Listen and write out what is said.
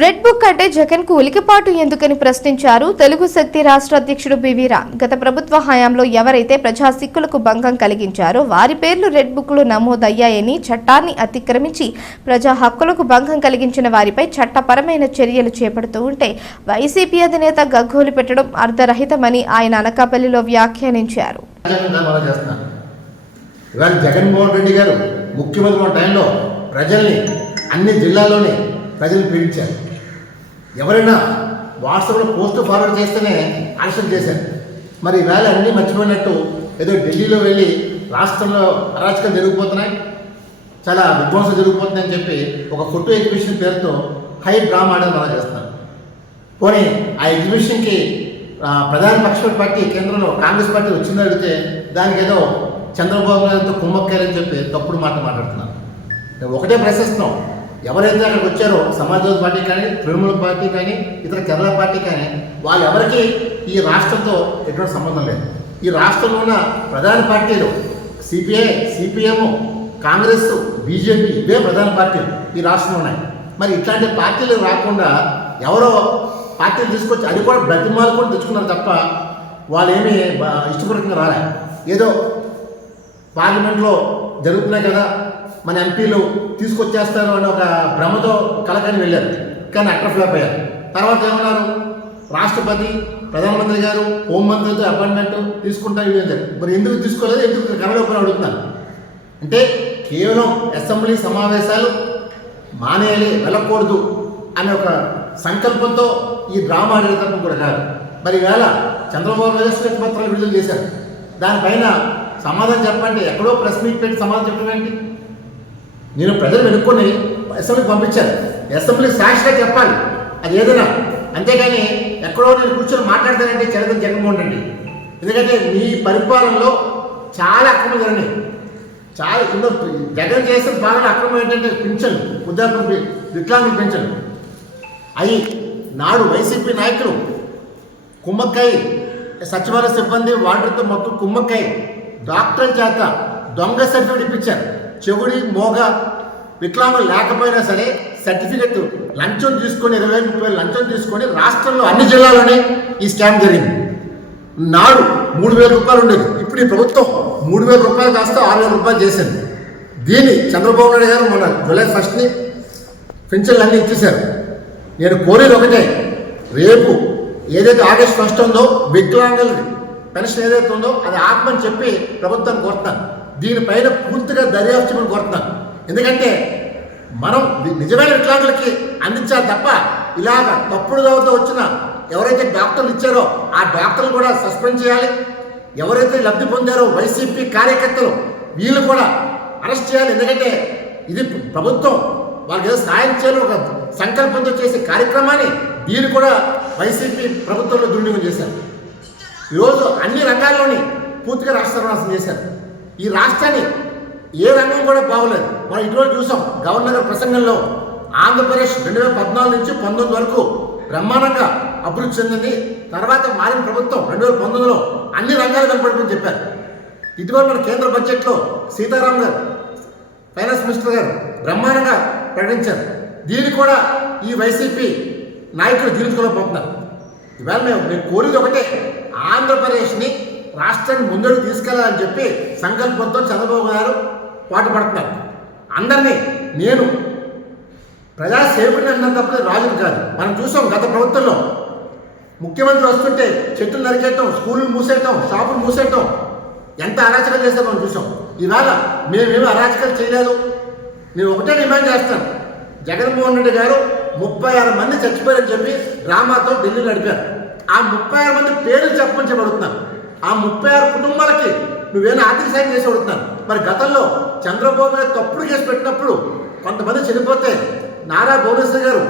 Red book అంటే జగన్కు ఉలికిపాటు ఎందుకని ప్రశ్నించారు? తెలుగు శక్తి రాష్ట్ర అధ్యక్షుడు బివి రామ్. గత ప్రభుత్వ హయాంలో ఎవరైతే ప్రజా సిక్కులకు భంగం కలిగించారో వారి పేర్లు రెడ్ బుక్లో నమోదయ్యాయని చట్టాన్ని అతిక్రమించి ప్రజా హక్కులకు భంగం కలిగించిన వారిపై చట్టపరమైన చర్యలు చేపడుతూ ఉంటే వైసీపీ అధినేత గగ్గోలు పెట్టడం అర్ధరహితమని ఆయన అనకాపల్లిలో వ్యాఖ్యానించారు. జగన్మోహన్ రెడ్డి గారు ముఖ్యమంత్రి టైంలో ప్రజల్ని అన్ని జిల్లాలోనే ప్రజలు పీడించారు. ఎవరైనా వాట్సాప్లో పోస్ట్ ఫార్వర్డ్ చేస్తేనే అరెస్ట్ చేశారు. మరి వేళ అన్నీ మర్చిపోయినట్టు ఏదో ఢిల్లీలో వెళ్ళి రాష్ట్రంలో అరాచకాలు జరిగిపోతున్నాయి చాలా విధ్వంసం జరిగిపోతుందని చెప్పి ఒక ఫోటో ఎగ్జిబిషన్ పేరుతో హై డ్రామా ఆడడం మనం చేస్తున్నారు. పోనీ ఆ ఎగ్జిబిషన్కి ప్రధాన పక్ష పార్టీ కేంద్రంలో కాంగ్రెస్ పార్టీ వచ్చిందో అడిగితే దానికి ఏదో చంద్రబాబు నాయుడుతో కుమ్మక్కారని చెప్పి తప్పుడు మాట మాట్లాడుతున్నారు. ఒకటే ప్రశ్నిస్తున్నాం ఎవరైతే అక్కడికి వచ్చారో సమాజ్వాదీ పార్టీ కానీ తృణమూల పార్టీ కానీ ఇతర కేరళ పార్టీ కానీ వాళ్ళు ఎవరికి ఈ రాష్ట్రంతో ఎటువంటి సంబంధం లేదు. ఈ రాష్ట్రంలో ఉన్న ప్రధాన పార్టీలు సిపిఐ సిపిఎం కాంగ్రెస్ బీజేపీ ఇవే ప్రధాన పార్టీలు ఈ రాష్ట్రంలో ఉన్నాయి. మరి ఇట్లాంటి పార్టీలు రాకుండా ఎవరో పార్టీలు తీసుకొచ్చి అది కూడా బ్రతిమాలు కూడా తెచ్చుకున్నారు తప్ప వాళ్ళు ఏమీ ఇష్టపూర్వకంగా రాలే. ఏదో పార్లమెంట్లో జరుగుతున్నాయి కదా మన ఎంపీలు తీసుకొచ్చేస్తారు అనే ఒక భ్రమతో కలకని వెళ్ళారు. కానీ అక్కడ ఫ్లాప్ అయ్యారు. తర్వాత ఏమన్నారు? రాష్ట్రపతి ప్రధానమంత్రి గారు హోంమంత్రితో అపాయింట్మెంట్ తీసుకుంటారు ఇవ్వలేదు మరి ఎందుకు తీసుకోలేదు? ఎందుకు కనలోపని అడుగుతున్నారు? అంటే కేవలం అసెంబ్లీ సమావేశాలు మానేయాలి వెళ్ళకూడదు అనే ఒక సంకల్పంతో ఈ డ్రామా ఆడే తప్ప కూడా కాదు. మరి ఈవేళ చంద్రబాబు నాయుడు పత్రాలు విడుదల చేశారు. దానిపైన సమాధానం చెప్పండి. ఎక్కడో ప్రెస్ మీట్ పెట్టి సమాధానం చెప్పడం ఏంటి? నేను ప్రజలు వెనుక్కొని అసెంబ్లీకి పంపించాను. అసెంబ్లీ సాక్షిగా చెప్పాలి. అది ఏదైనా. అంతేగాని ఎక్కడో నేను కూర్చొని మాట్లాడతానంటే చరిత్ర జగన్మోహన్ రెడ్డి. ఎందుకంటే మీ పరిపాలనలో చాలా అక్రమం జరిగినాయి. చాలా ఎన్నో జగన్ చేసిన పాలన అక్రమం ఏంటంటే పింఛన్ వృద్ధాప్య వికలాంగుల పింఛన్ అయి నాడు వైసీపీ నాయకులు కుమ్మక్కాయ సచివాలయ సిబ్బంది వాటర్తో మొత్తం కుమ్మక్కాయ డాక్టర్ చేత దొంగ సర్టిఫికేట్ ఇప్పించారు. చెవుడి మోగ వికలాంగులు లేకపోయినా సరే సర్టిఫికెట్ లంచం తీసుకొని ఇరవై ముప్పై వేలు లంచం తీసుకొని రాష్ట్రంలో అన్ని జిల్లాలోనే ఈ స్కామ్ జరిగింది. నాడు మూడు వేల రూపాయలు ఉండేది. ఇప్పుడు ఈ ప్రభుత్వం మూడు వేల రూపాయలు కాస్త ఆరు వేల రూపాయలు చేసింది. దీన్ని చంద్రబాబు నాయుడు గారు మన జూలై ఫస్ట్ని పెన్షన్లు అన్నీ ఇచ్చేశారు. నేను కోరేది ఒకటే రేపు ఏదైతే ఆగస్ట్ ఫస్ట్ ఉందో వికలాంగుల పెన్షన్ ఏదైతే ఉందో అది ఆత్మని చెప్పి ప్రభుత్వాన్ని కోరుతున్నాను. దీనిపైన పూర్తిగా దర్యాప్తు చేయమని కోరుతున్నాను ఎందుకంటే మనం నిజమైన వికలాంగులకి అందించాలి తప్ప ఇలాగ తప్పుడు దావతో వచ్చిన ఎవరైతే డాక్టర్లు ఇచ్చారో ఆ డాక్టర్లు కూడా సస్పెండ్ చేయాలి. ఎవరైతే లబ్ధి పొందారో వైసీపీ కార్యకర్తలు వీళ్ళు కూడా అరెస్ట్ చేయాలి. ఎందుకంటే ఇది ప్రభుత్వం వాళ్ళకి ఏదో సాయం చేయాలి ఒక సంకల్పంతో చేసే కార్యక్రమాన్ని దీన్ని కూడా వైసీపీ ప్రభుత్వంలో దుర్వినియోగం చేశారు. ఈరోజు అన్ని రంగాల్లోని పూర్తిగా రాష్ట్ర సర్వనాశనం చేశారు. ఈ రాష్ట్రాన్ని ఏ రంగం కూడా బాగోలేదు. మనం ఇటువంటి చూసాం గవర్నర్ గారి ప్రసంగంలో ఆంధ్రప్రదేశ్ రెండు వేల పద్నాలుగు నుంచి పంతొమ్మిది వరకు బ్రహ్మాండంగా అభివృద్ధి చెందింది. తర్వాత మారిన ప్రభుత్వం రెండు వేల పంతొమ్మిదిలో అన్ని రంగాలు కనపడుతుందని చెప్పారు. ఇటీవల మన కేంద్ర బడ్జెట్లో సీతారాం గారు ఫైనాన్స్ మినిస్టర్ గారు బ్రహ్మాండంగా ప్రకటించారు. దీన్ని కూడా ఈ వైసీపీ నాయకులు జీర్ణించుకోలేకపోతున్నారు ఇవాళ మేము మేము కోరేది ఒకటే ఆంధ్రప్రదేశ్ని రాష్ట్రాన్ని ముందడుగు తీసుకెళ్ళాలని చెప్పి సంకల్పంతో చంద్రబాబు గారు పాటు పడుతున్నారు. అందరినీ నేను ప్రజాసేవకుని అన్న తప్పది రాజుని కాదు. మనం చూసాం గత ప్రభుత్వంలో ముఖ్యమంత్రి వస్తుంటే చెట్లు నరికేయటం స్కూళ్ళు మూసేయటం షాపులు మూసేయటం ఎంత అరాచకాలు చేస్తామో మనం చూసాం. ఇవాళ మేమేమి అరాచకాలు చేయలేదు. నేను ఒకటే డిమాండ్ చేస్తాను. జగన్మోహన్ రెడ్డి గారు ముప్పై ఆరు మంది చచ్చిపోయారని చెప్పి డ్రామాతో ఢిల్లీ నడిపారు. ఆ ముప్పై ఆరు మంది పేర్లు చెప్పమని చెప్పి ఆ ముప్పై ఆరు కుటుంబాలకి నువ్వేనా ఆర్థిక సాయం చేసి అడుగుతున్నాను మరి గతంలో చంద్రబాబు నాయుడు తప్పుడు కేసు పెట్టినప్పుడు కొంతమంది చనిపోతే నారా భువనేశ్వర్ గారు